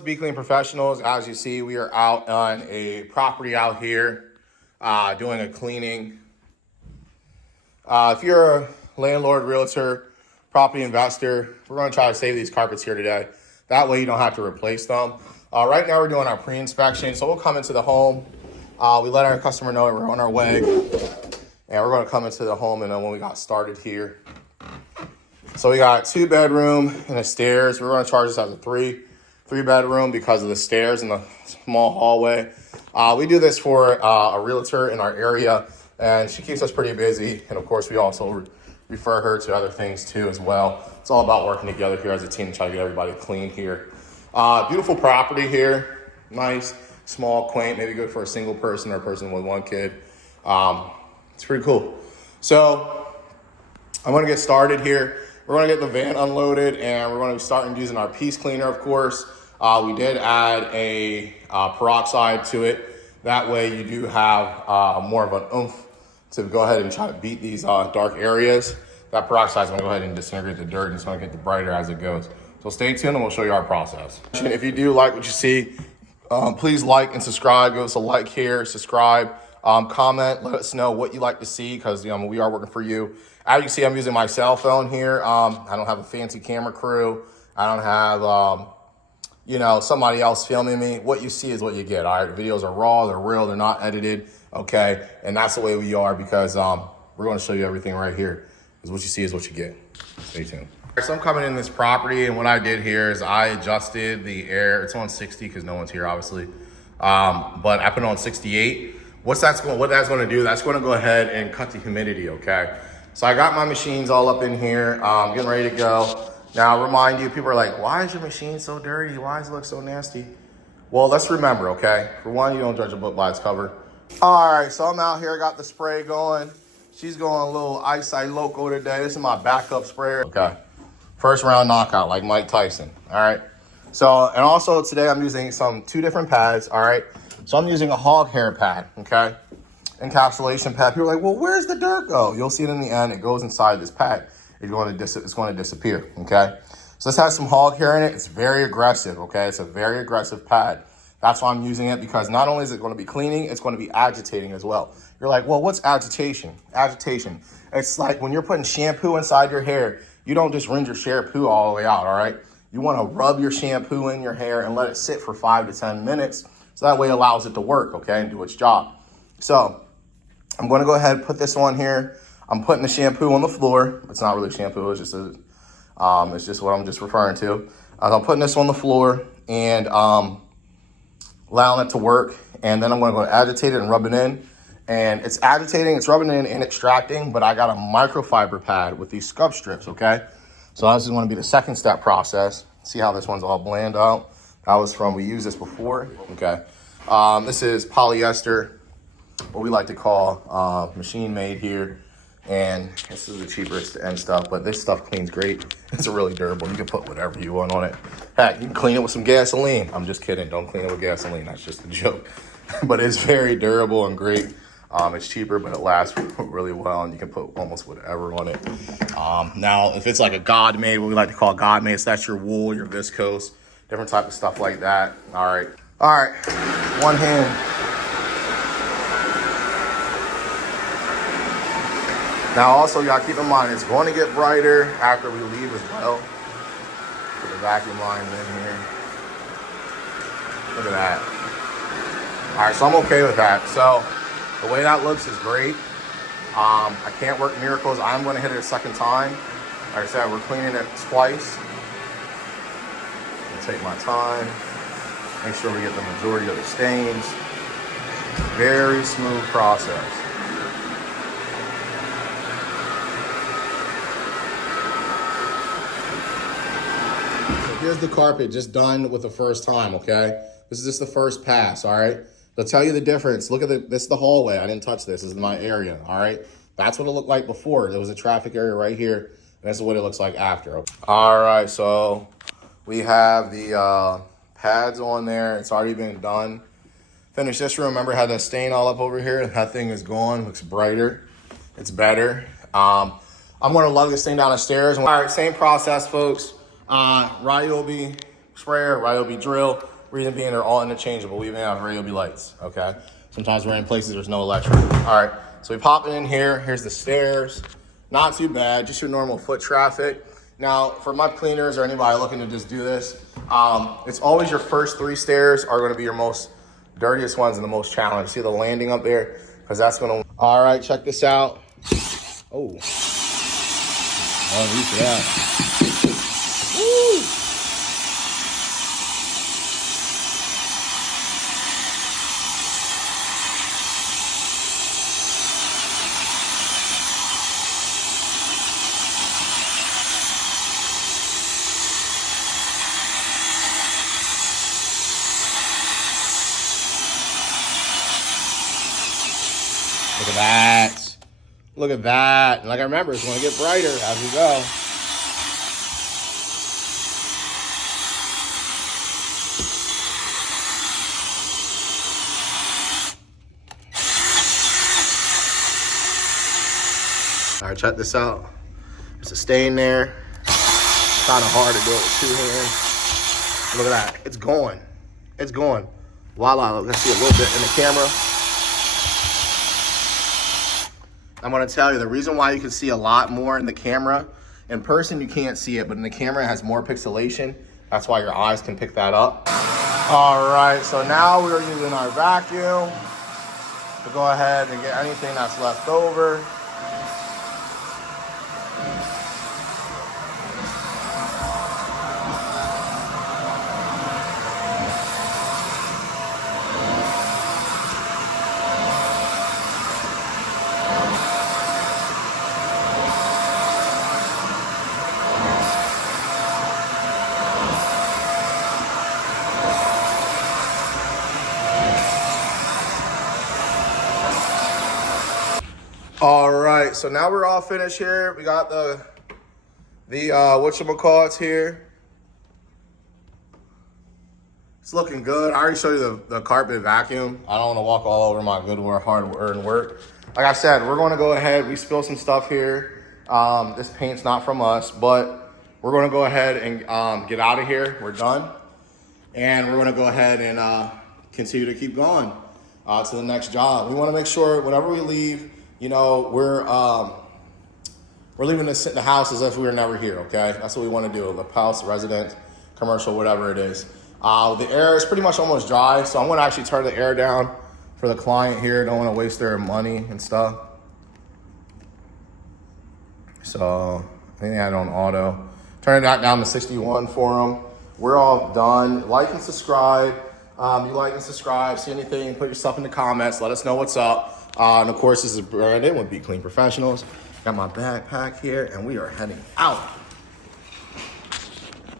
what's Be Clean Professionals? As you see, we are out on a property out here doing a cleaning. If you're a landlord, realtor, property investor, we're going to try to save these carpets here today. That way you don't have to replace them. Right now we're doing our pre-inspection. So we'll come into the home. We let our customer know that we're on our way. And we're going to come into the home and then when we got started here. So we got 2-bedroom and a stairs. We're going to charge this as a three-bedroom because of the stairs and the small hallway. We do this for a realtor in our area, and she keeps us pretty busy. And of course, we also refer her to other things too as well. It's all about working together here as a team to try to get everybody clean here. Beautiful property here. Nice, small, quaint, maybe good for a single person or a person with one kid. It's pretty cool. So I'm going to get started here. We're going to get the van unloaded and we're going to be starting using our piece cleaner, of course. We did add a peroxide to it. That way you do have more of an oomph to go ahead and try to beat these dark areas. That peroxide is going to go ahead and disintegrate the dirt and it's going to get brighter as it goes. So stay tuned and we'll show you our process. If you do like what you see, please like and subscribe. Give us a like here, subscribe, comment, let us know what you like to see because we are working for you. As you can see, I'm using my cell phone here. I don't have a fancy camera crew. I don't have, somebody else filming me. What you see is what you get, all right? Videos are raw, they're real, they're not edited, okay? And that's the way we are because we're going to show you everything right here. Because what you see is what you get. Stay tuned. All right, so I'm coming in this property, and what I did here is I adjusted the air. It's on 60 because no one's here, obviously. But I put it on 68. What that's going to do, that's going to go ahead and cut the humidity, okay? So I got my machines all up in here, getting ready to go. Now, remind you, people are like, why is your machine so dirty? Why does it look so nasty? Well, let's remember, okay? For one, you don't judge a book by its cover. All right, so I'm out here, got the spray going. She's going a little eyesight loco today. This is my backup sprayer. Okay, first round knockout like Mike Tyson, all right? So, and also today I'm using two different pads, all right? So I'm using a hog hair pad, okay? Encapsulation pad. People are like, well, where's the dirt go? You'll see it in the end. It goes inside this pad. It's going to disappear, okay? So this has some hog hair in it. It's very aggressive, okay? It's a very aggressive pad. That's why I'm using it because not only is it going to be cleaning, it's going to be agitating as well. You're like, well, what's agitation? Agitation. It's like when you're putting shampoo inside your hair, you don't just rinse your shampoo all the way out, all right? You want to rub your shampoo in your hair and let it sit for 5 to 10 minutes. So that way it allows it to work, okay, and do its job. So I'm going to go ahead and put this on here. I'm putting the shampoo on the floor. It's not really shampoo. It's just what I'm just referring to. I'm putting this on the floor and allowing it to work. And then I'm going to go agitate it and rub it in. And it's agitating, it's rubbing in and extracting, but I got a microfiber pad with these scrub strips, okay? So this is going to be the second step process. See how this one's all blend out. That was we used this before, okay? This is polyester, what we like to call machine made here. And this is the cheapest end stuff, but this stuff cleans great. It's really durable. You can put whatever you want on it. Heck, you can clean it with some gasoline. I'm just kidding. Don't clean it with gasoline. That's just a joke. But it's very durable and great. It's cheaper, but it lasts really well, and you can put almost whatever on it. Now, if it's like a God made, what we like to call God made, so that's your wool, your viscose, different type of stuff like that. All right, one hand. Now, also, you gotta keep in mind, it's going to get brighter after we leave as well. Put the vacuum lines in here. Look at that. All right, so I'm okay with that. So the way that looks is great. I can't work miracles. I'm gonna hit it a second time. Like I said, we're cleaning it twice. I'll take my time. Make sure we get the majority of the stains. Very smooth process. Here's the carpet just done with the first time, okay? This is just the first pass, all right? They'll tell you the difference. Look at this is the hallway. I didn't touch this. This is my area, all right? That's what it looked like before. There was a traffic area right here. And this is what it looks like after. All right, so we have the pads on there. It's already been done. Finished this room. Remember, had that stain all up over here. That thing is gone. Looks brighter. It's better. I'm going to lug this thing down the stairs. All right, same process, folks. Ryobi sprayer, Ryobi drill. Reason being, they're all interchangeable. We even have Ryobi lights, okay? Sometimes we're in places there's no electric. All right, so we pop it in here. Here's the stairs. Not too bad, just your normal foot traffic. Now, for my cleaners or anybody looking to just do this, it's always your first 3 stairs are gonna be your most dirtiest ones and the most challenged. See the landing up there? Because that's gonna, all right, check this out. Oh, used to that. Woo! Look at that. Look at that. And like I remember, it's going to get brighter as we go. All right, check this out. There's a stain there. It's kind of hard to do it with 2 hands. Look at that. It's going. It's going. Voila. Let's see a little bit in the camera. I'm gonna tell you the reason why you can see a lot more in the camera. In person, you can't see it, but in the camera, it has more pixelation. That's why your eyes can pick that up. All right, so now we're using our vacuum to go ahead and get anything that's left over. All right, so now we're all finished here. We got the whatchamacallits here. It's looking good. I already showed you the carpet vacuum. I don't want to walk all over my good work, hard earned work. Like I said, we're going to go ahead. We spilled some stuff here. This paint's not from us, but we're going to go ahead and get out of here. We're done. And we're going to go ahead and continue to keep going to the next job. We want to make sure whenever we leave, you know, we're leaving the house as if we were never here, okay? That's what we want to do, the house, resident, commercial, whatever it is. The air is pretty much almost dry, so I'm going to actually turn the air down for the client here. Don't want to waste their money and stuff. So I think I had it on auto. Turn it down to 61 for them. We're all done. Like and subscribe. You like and subscribe. See anything, put your stuff in the comments. Let us know what's up. And of course, this is Brandon with Be Clean Professionals. Got my backpack here, and we are heading out.